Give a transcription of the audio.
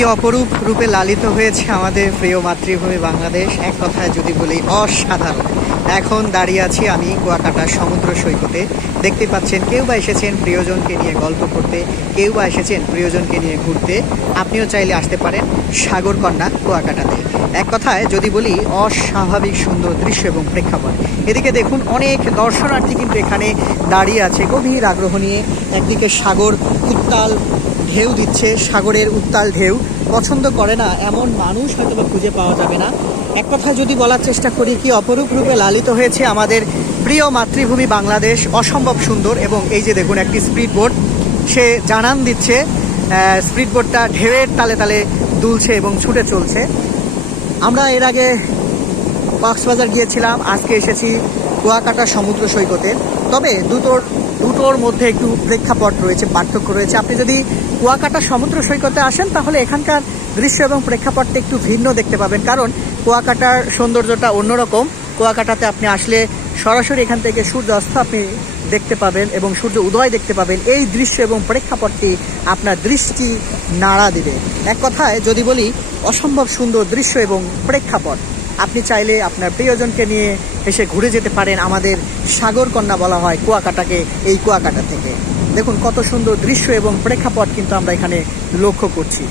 কি অপরূপ রূপে লালিত হয়েছে আমাদের প্রিয় মাতৃভূমি বাংলাদেশ। এক কথায় যদি বলি, অসাধারণ। এখন দাঁড়িয়ে আছি আমি কুয়াকাটা সমুদ্র সৈকতে। দেখতে পাচ্ছেন, কেউ বা এসেছেন প্রিয়জনকে নিয়ে গল্প করতে, কেউ বা এসেছেন প্রিয়জনকে নিয়ে ঘুরতে। আপনিও চাইলে আসতে পারেন সাগরকন্যা কুয়াকাটাতে। এক কথায় যদি বলি, অস্বাভাবিক সুন্দর দৃশ্য এবং প্রেক্ষাপট। এদিকে দেখুন, অনেক দর্শনার্থী কিন্তু এখানে দাঁড়িয়ে আছে। গভীর আগ্রহ নিয়ে একদিকে সাগর উত্তাল ঢেউ দিচ্ছে, সাগরের উত্তাল ঢেউ। পছন্দ করে না এমন মানুষ হয়তো খুঁজে পাওয়া যাবে না। এক কথা যদি বলার চেষ্টা করি কি অপরূপ রূপে লালিত হয়েছে আমাদের প্রিয় মাতৃভূমি বাংলাদেশ, অসম্ভব সুন্দর এবং এই যে দেখুন একটি স্পিড বোট সে জানান দিচ্ছে স্পিড বোটটা ঢেউয়ের তালে তালে দুলছে এবং ছুটে চলছে। আমরা এর আগে কক্সবাজার গিয়েছিলাম, আজকে এসেছি কুয়াকাটা সমুদ্র সৈকতে। তবে দুটোর দুটোর মধ্যে একটু প্রেক্ষাপট রয়েছে, পার্থক্য রয়েছে। আপনি যদি কুয়াকাটা সমুদ্র সৈকতে আসেন, তাহলে এখানকার দৃশ্য এবং প্রেক্ষাপটটা একটু ভিন্ন দেখতে পাবেন। কারণ কুয়াকাটার সৌন্দর্যটা অন্যরকম। কুয়াকাটাতে আপনি আসলে সরাসরি এখান থেকে সূর্য অস্ত আপনি দেখতে পাবেন এবং সূর্য উদয় দেখতে পাবেন। এই দৃশ্য এবং প্রেক্ষাপটটি আপনার দৃষ্টি নাড়া দিবে। এক কথায় যদি বলি, অসম্ভব সুন্দর দৃশ্য এবং প্রেক্ষাপট। আপনি চাইলে আপনার প্রিয়জনকে নিয়ে এসে ঘুরে যেতে পারেন। আমাদের সাগরকন্যা বলা হয় কুয়াকাটাকে, এই কুয়াকাটা থেকে। দেখুন কত সুন্দর দৃশ্য এবং প্রেক্ষাপট কিন্তু আমরা এখানে লক্ষ্য করছি।